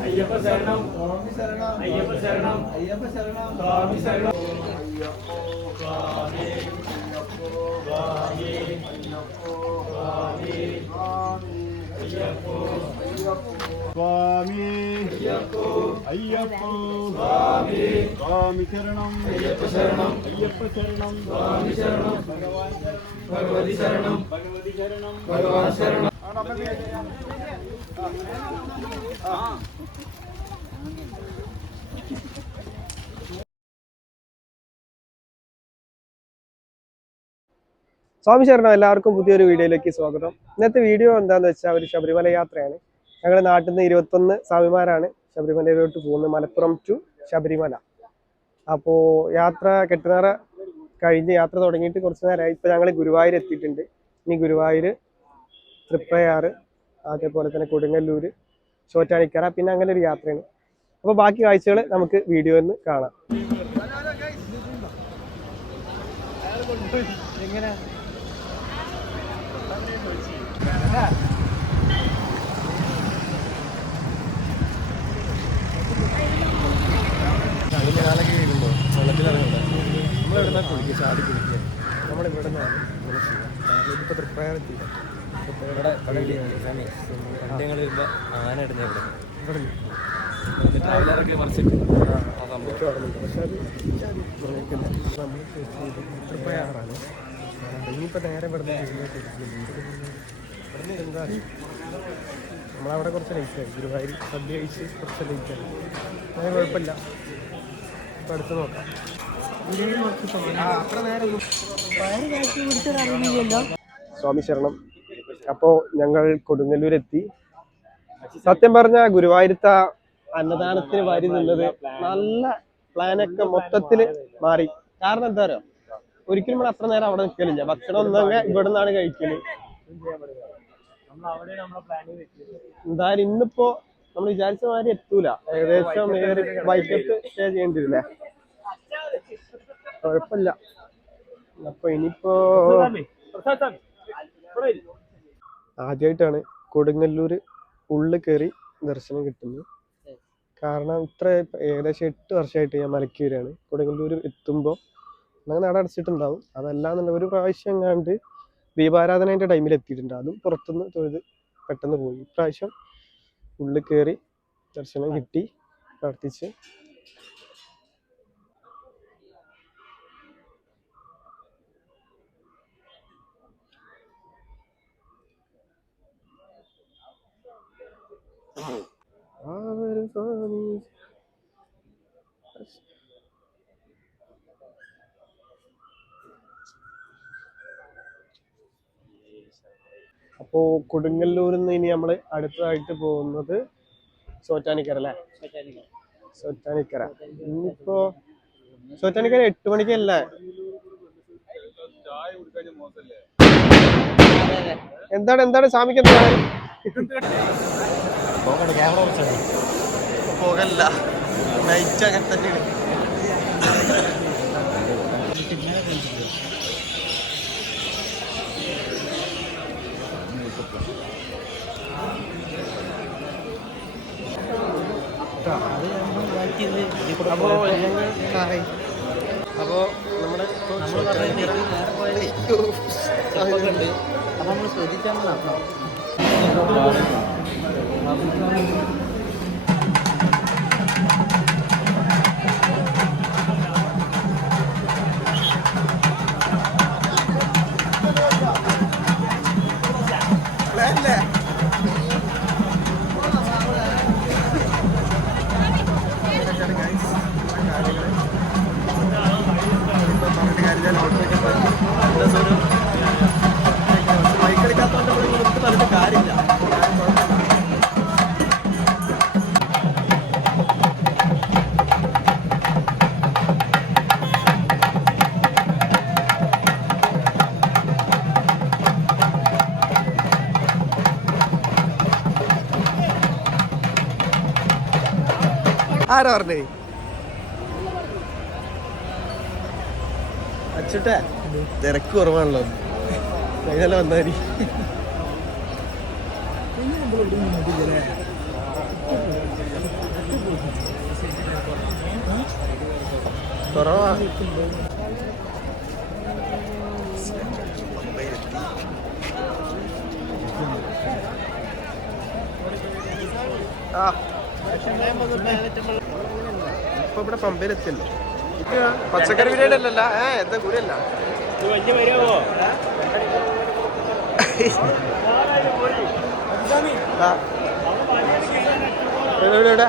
അയ്യപ്പ ശരണം അയ്യപ്പ ശരണം അയ്യപ്പ ശരണം സ്വാമി ശരണം സ്വാമി അയ്യപ്പോ സ്വാമി സ്വാമി ശരണം അയ്യപ്പ ശരണം അയ്യപ്പ ശരണം സ്വാമി ശരണം ഭഗവാൻ ശരണം ഭഗവതി ശരണം. ഭഗവതി ശരണം. ഭഗവാൻ ശരണം. സ്വാമി ശരണം എല്ലാവർക്കും പുതിയൊരു വീഡിയോയിലേക്ക് സ്വാഗതം. ഇന്നത്തെ വീഡിയോ എന്താന്ന് വെച്ചാൽ ഒരു ശബരിമല യാത്രയാണ്. ഞങ്ങളുടെ നാട്ടിൽ നിന്ന് ഇരുപത്തൊന്ന് സ്വാമിമാരാണ് ശബരിമലയിലോട്ട് പോകുന്നത് മലപ്പുറം ടു ശബരിമല. അപ്പോൾ യാത്ര കെട്ടുനറ കഴിഞ്ഞ് യാത്ര തുടങ്ങിയിട്ട് കുറച്ച് നേരമായി. ഇപ്പോൾ ഞങ്ങൾ ഗുരുവായൂർ എത്തിയിട്ടുണ്ട്. ഇനി ഗുരുവായൂർ തൃപ്രയാറ് അതേപോലെ തന്നെ കൊടുങ്ങല്ലൂർ ചോറ്റാനിക്കര പിന്നെ അങ്ങനെ ഒരു യാത്രയാണ്. അപ്പോൾ ബാക്കി കാഴ്ചകൾ നമുക്ക് വീഡിയോയിൽ നിന്ന് കാണാം. നമ്മളിവിടെ കുളിക്കുക നമ്മൾ നിന്നാണ് ഇങ്ങനെ ചെയ്യുക ഇവിടെ പണ്ട് ഞങ്ങൾ വരുമ്പോൾ ആന ഇടുന്ന ഇവിടെ. ഇവിടെ ട്രാവലറൊക്കെ മറിച്ചിട്ട്. ആ സംഭവം. ഓർമ്മയുണ്ട് പക്ഷെ അത് നിർമ്മിക്കില്ല നമ്മൾ തൃപ്രയാറാണ് ഇനിയിപ്പോൾ നേരെ എന്താ? നമ്മളവിടെ കുറച്ച് ലേറ്റായി ഗുരുവായൂർ സദ്യ കഴിച്ച് കുറച്ച് ലേറ്റായി അങ്ങനെ കുഴപ്പമില്ല. ഇപ്പം അടുത്ത് നോക്കാം. സ്വാമി ശരണം. അപ്പോ ഞങ്ങൾ കൊടുങ്ങല്ലൂരെത്തി. സത്യം പറഞ്ഞ ഗുരുവായൂരത്ത അന്നദാനത്തിന് വരി നിന്നത് നല്ല പ്ലാനൊക്കെ മൊത്തത്തിൽ മാറി. കാരണം എന്താ ഒരിക്കലും നമ്മൾ അത്ര നേരം അവിടെ നിൽക്കലില്ല ഭക്ഷണം ഒന്നങ്ങ് ഇവിടെ നിന്നാണ് കഴിക്കൽ. എന്തായാലും ഇന്നിപ്പോ നമ്മൾ വിചാരിച്ച മാതിരി എത്തൂല. ഏകദേശം വൈകിട്ട് സ്റ്റേ ചെയ്യേണ്ടി വരില്ലേ കുഴപ്പമില്ല. അപ്പൊ ഇനിയിപ്പോ ആദ്യമായിട്ടാണ് കൊടുങ്ങല്ലൂർ ഉള്ളിൽ കയറി ദർശനം കിട്ടുന്നത്. കാരണം ഇത്ര ഏകദേശം എട്ട് വർഷമായിട്ട് ഞാൻ മലക്കി വരികയാണ്. കൊടുങ്ങല്ലൂർ എത്തുമ്പോൾ അങ്ങനെ നട അടച്ചിട്ടുണ്ടാവും. അതല്ലാന്നുള്ള ഒരു പ്രാവശ്യം കണ്ട് ദീപാരാധനേന്റെ ടൈമിൽ എത്തിയിട്ടുണ്ട്. അതും പുറത്തുനിന്ന് തൊഴുത് പെട്ടെന്ന് പോയി. ഇപ്രാവശ്യം ഉള്ളിൽ കയറി ദർശനം കിട്ടി പ്രാർത്ഥിച്ച് ആ ഒരു സ്വാമി അപ്പോൾ കൊടുങ്ങല്ലൂരിൽ നിന്ന് ഇനി നമ്മൾ അടുത്തതായിട്ട് പോകുന്നത് സോറ്റാനിക്കര അല്ലേ? സോറ്റാനിക്കര. ഇന്നിപ്പോ സോറ്റാനിക്കര എട്ട് മണിക്കല്ലേ എന്താണ് എന്താണ് സ്വാമിക്ക് എന്താണ്? പോകല്ല. നൈറ്റ് അങ്ങനെ തന്നെയാണ്. അപ്പോ നമ്മുടെ. അപ്പൊ നമ്മൾ ശ്രദ്ധിക്കാൻ നടക്കണം ആരാ പറഞ്ഞേ? അച്ചുട്ടാ തിരക്ക് കുറവാണല്ലോ. അതിനല്ല വന്നാരി കുറവാ. ആ. ഇപ്പൊ ഇവിടെ പമ്പയിലെത്തിയല്ലോ പച്ചക്കറി ബിരിയാണി അല്ലല്ല ഏ എന്താ കൂടിയല്ല എവിടെ എവിടെ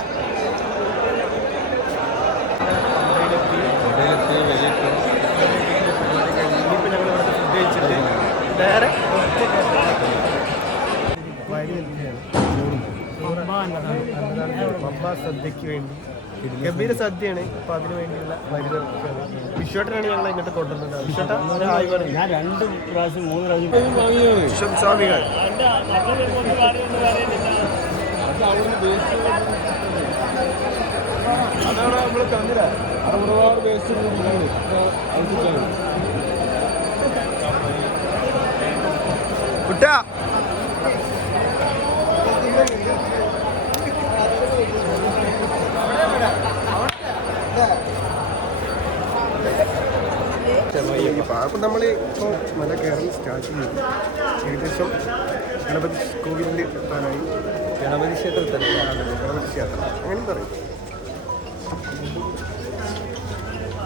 നേരെ പമ്പ സദ്യക്ക് വേണ്ടി ഗംഭീര സദ്യയാണ്. അപ്പൊ അതിനു വേണ്ടിയുള്ള വിശ്വട്ടനാണ് ഞങ്ങൾ ഇങ്ങോട്ട് കൊണ്ടുവന്നത്. വിശ്വട്ട ഞാൻ രണ്ട് പ്രാവശ്യം മൂന്ന് പ്രാവശ്യം വിശ്വം സ്വാമികൾ. അതാണ് നമ്മൾ തന്നില്ല കുട്ടാ അപ്പൊ നമ്മൾ ഇപ്പോൾ മല കയറി സ്റ്റാർട്ട് ചെയ്തു. ഏകദേശം ഗണപതി കോവിലിന്റെ എത്താനായി. ഗണപതി ക്ഷേത്രത്തിൽ ഗണപതി ക്ഷേത്രം. അങ്ങനെ പറയും.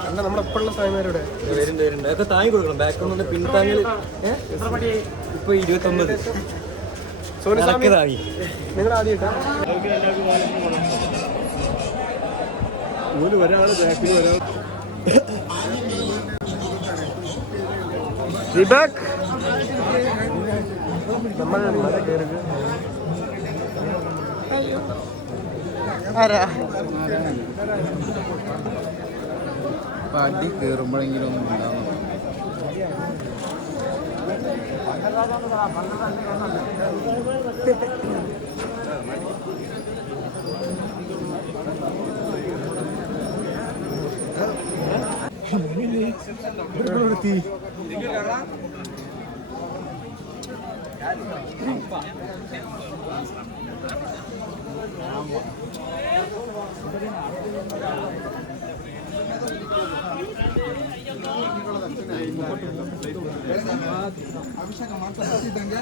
അല്ല നമ്മുടെ ഒപ്പമുള്ള സ്വാമിമാരുടെ വരുന്നുണ്ട് വരുന്നുണ്ട് അതൊക്കെ താങ്ങി കൊടുക്കണം. ബാക്കിൽ നിന്ന് പിൻതാങ്ങിൽ ഇപ്പൊ ഇരുപത്തൊമ്പത്. സോനി സ്വാമി അതൊക്കെ താങ്ങി നിങ്ങൾ ആദ്യമായിട്ടാണ് ഒരാൾ ബാക്കിൽ ഒരാൾ ദീപക് നമ്മൾ മല കയറുക ആരാ അടി കയറുമ്പോഴെങ്കിലും ini berarti ಅಭಿಷೇಕ ಮಾಡ್ತಾ ಇದ್ದಂಗೆ